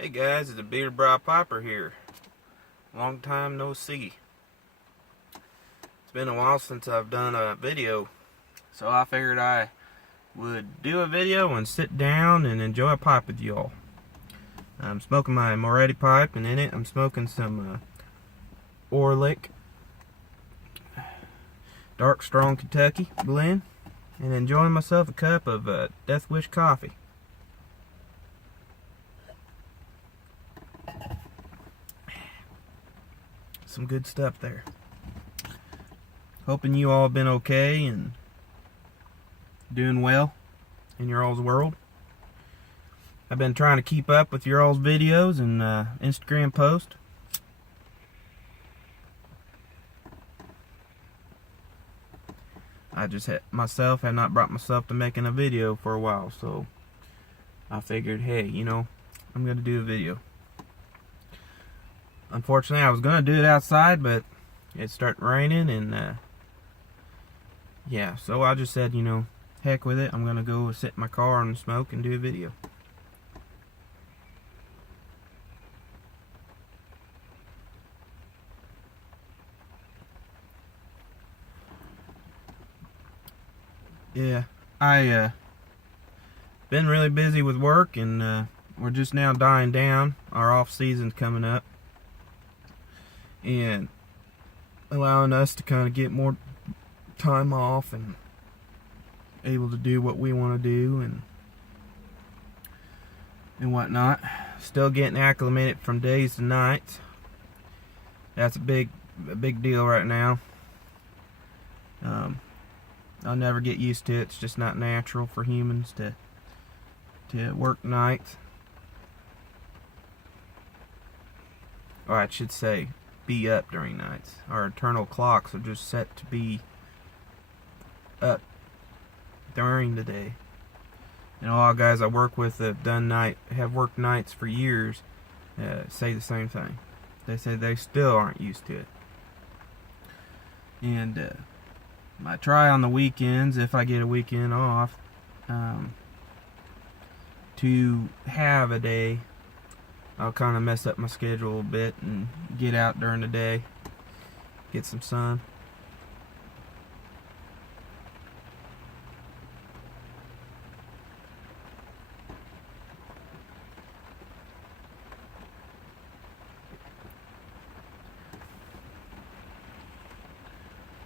Hey guys, it's a Bearded Brow Piper here. Long time no see. It's been a while since I've done a video, so I figured I would do a video and sit down and enjoy a pipe with y'all. I'm smoking my Moretti pipe, and in it I'm smoking some Orlick Dark Strong Kentucky blend and enjoying myself a cup of Death Wish coffee. Some good stuff there. Hoping you all have been okay and doing well in your all's world. I've been trying to keep up with your all's videos and Instagram posts. I just had not brought myself to making a video for a while, so I figured, hey, I'm gonna do a video. Unfortunately, I was gonna do it outside, but it started raining, and yeah, so I just said, heck with it. I'm gonna go sit in my car and smoke and do a video. Yeah, I been really busy with work, and we're just now dying down. Our off season's coming up, and allowing us to kind of get more time off and able to do what we want to do and whatnot. Still getting acclimated from days to nights. That's a big deal right now. I'll never get used to it. It's just not natural for humans to work nights. Or I should say, be up during nights. Our internal clocks are just set to be up during the day. And all guys I work with that have worked nights for years say the same thing. They say they still aren't used to it. And I try on the weekends, if I get a weekend off, to have a day. I'll kind of mess up my schedule a bit and get out during the day, get some sun.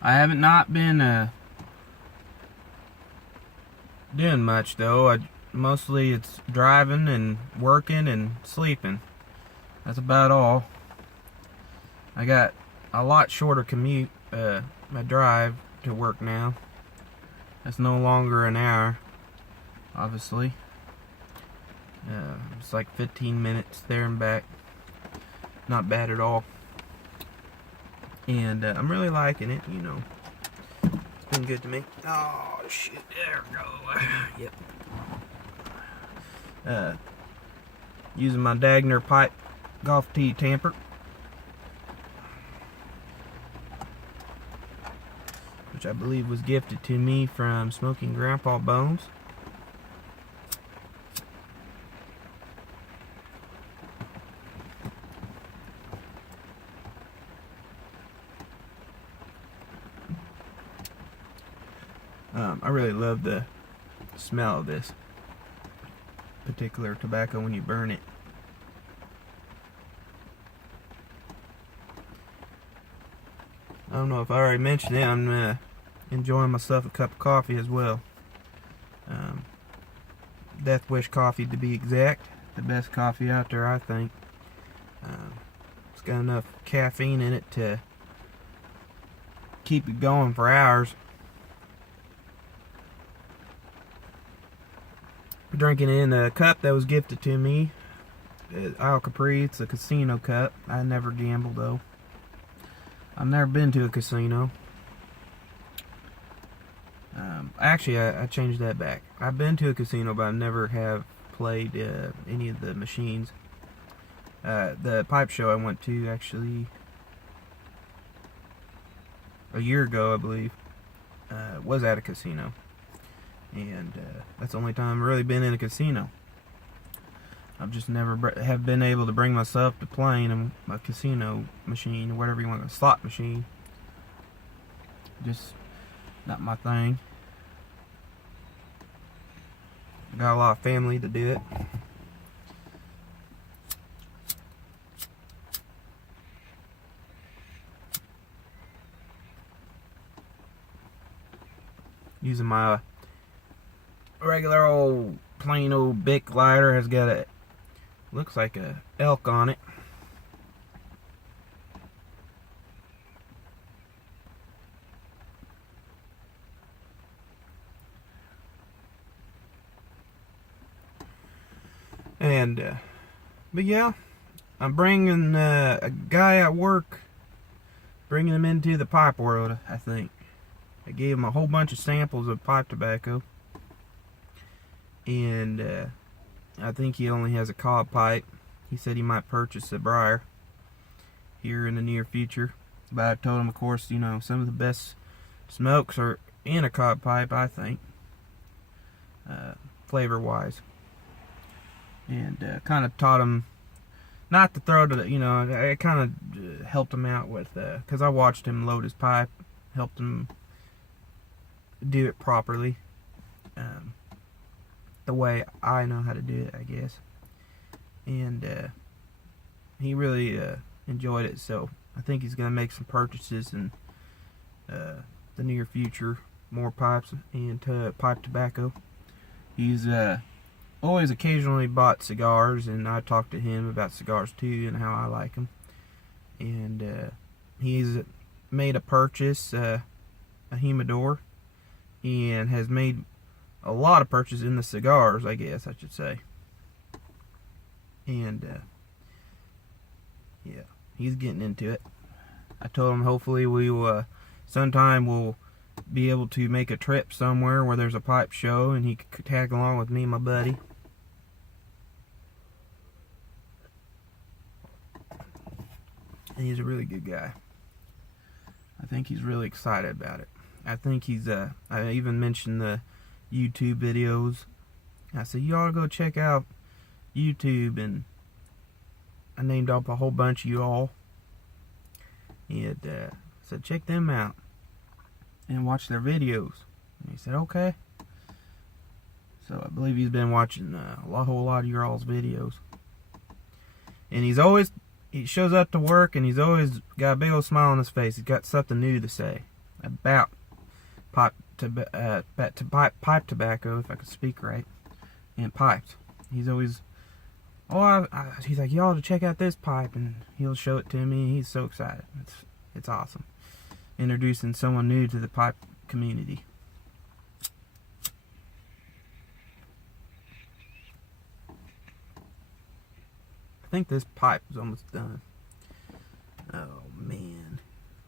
I haven't not been doing much though. Mostly it's driving and working and sleeping. That's about all. I got a lot shorter commute, my drive to work now. It's no longer an hour, obviously. It's like 15 minutes there and back. Not bad at all. And I'm really liking it, It's been good to me. Oh, shit. There we go. Yep. Using my Dagner pipe golf tee tamper, which I believe was gifted to me from Smoking Grandpa Bones. I really love the smell of this particular tobacco when you burn it. I don't know if I already mentioned it, I'm enjoying myself a cup of coffee as well. Death Wish coffee to be exact. The best coffee out there, I think. It's got enough caffeine in it to keep it going for hours. Drinking it in a cup that was gifted to me. Isle Capri, it's a casino cup. I never gamble though. I've never been to a casino. Actually, I changed that back. I've been to a casino, but I never have played any of the machines. The pipe show I went to, actually, a year ago, I believe, was at a casino. And that's the only time I've really been in a casino. I've just never have been able to bring myself to playing a casino machine or whatever you want, a slot machine. Just not my thing. Got a lot of family to do it. Using my regular old plain old Bic lighter, has got a, looks like a elk on it. And but yeah, I'm bringing a guy at work, bringing him into the pipe world. I think I gave him a whole bunch of samples of pipe tobacco, and I think he only has a cob pipe. He said he might purchase a briar here in the near future, but I told him, of course, you know, some of the best smokes are in a cob pipe, I think, flavor wise. And kind of taught him not to throw to the, you know, I kind of helped him out with, because I watched him load his pipe, helped him do it properly, the way I know how to do it, I guess. And he really enjoyed it, so I think he's going to make some purchases in the near future, more pipes and pipe tobacco. He's always occasionally bought cigars, and I talked to him about cigars too and how I like them. And he's made a purchase, a humidor, and has made a lot of purchases in the cigars, I guess I should say. And yeah, he's getting into it. I told him hopefully we will sometime we'll be able to make a trip somewhere where there's a pipe show, and he could tag along with me and my buddy. And he's a really good guy. I think he's really excited about it. I think he's I even mentioned the YouTube videos. I said, you ought to go check out YouTube, and I named up a whole bunch of you all, and said check them out and watch their videos. And he said okay. So I believe he's been watching a whole lot of your all's videos, and he shows up to work, and he's always got a big old smile on his face. He's got something new to say about pipe tobacco, if I could speak right, and pipes. He's always, he's like, you ought to check out this pipe, and he'll show it to me. He's so excited. It's awesome. Introducing someone new to the pipe community. I think this pipe is almost done. Oh man,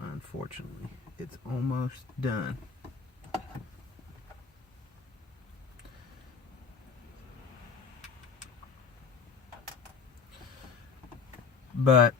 unfortunately, it's almost done. But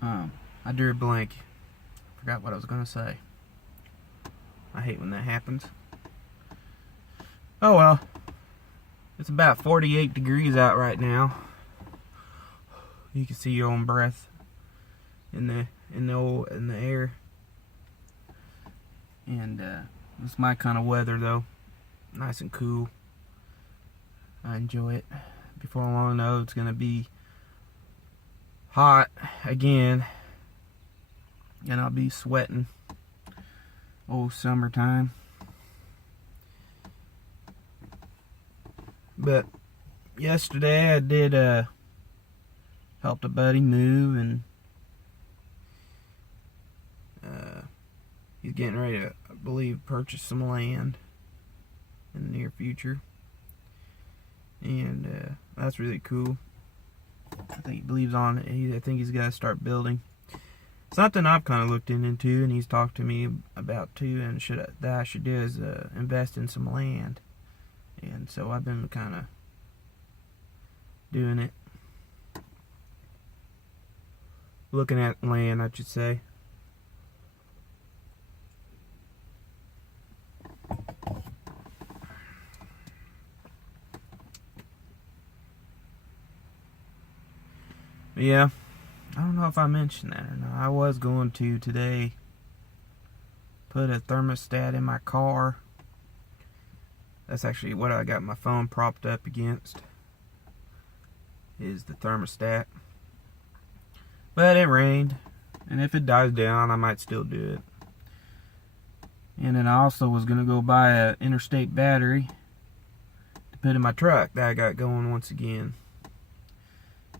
I drew a blank. Forgot what I was gonna say. I hate when that happens. Oh well. It's about 48 degrees out right now. You can see your own breath in the air. And it's my kind of weather though. Nice and cool. I enjoy it. Before long though, it's gonna be hot again, and I'll be sweating. Oh, summertime. But yesterday I did helped a buddy move, and he's getting ready to, I believe, purchase some land in the near future. And that's really cool. I think he believes on it. I think he's got to start building. Something I've kind of looked into, and he's talked to me about too, and that I should do is invest in some land. And so I've been kind of doing it. Looking at land, I should say. Yeah, I don't know if I mentioned that or not. I was going to today put a thermostat in my car. That's actually what I got my phone propped up against, is the thermostat. But it rained, and if it dies down, I might still do it. And then I also was going to go buy an interstate battery to put in my truck that I got going once again.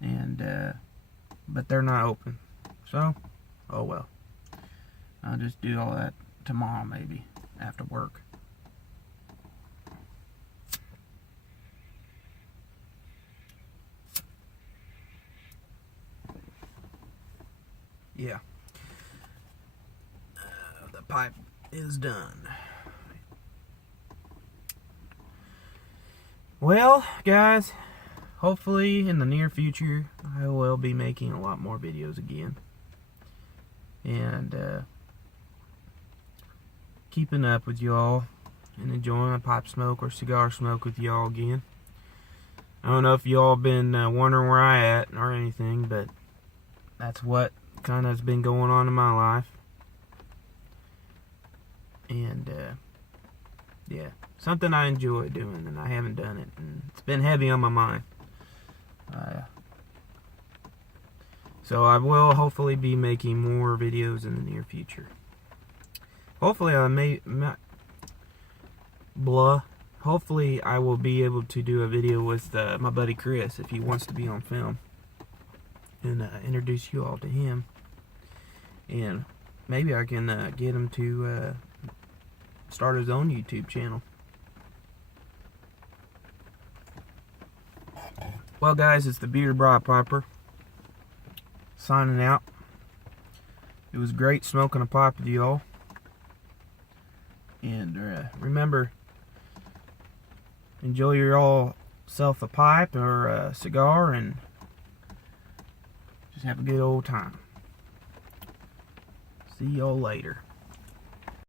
And, but they're not open. So, oh well. I'll just do all that tomorrow maybe, after work. Yeah. The pipe is done. Well, guys, hopefully in the near future I will be making a lot more videos again. And keeping up with y'all and enjoying a pipe smoke or cigar smoke with y'all again. I don't know if y'all been wondering where I at or anything, but that's what kind of has been going on in my life. And yeah, something I enjoy doing, and I haven't done it, and it's been heavy on my mind. So I will hopefully be making more videos in the near future. Hopefully hopefully I will be able to do a video with my buddy Chris if he wants to be on film, and introduce you all to him. And maybe I can get him to start his own YouTube channel. Well, guys, it's the Bearded Bra Piper signing out. It was great smoking a pipe with you all. And remember, enjoy yourself a pipe or a cigar and just have a good old time. See y'all later.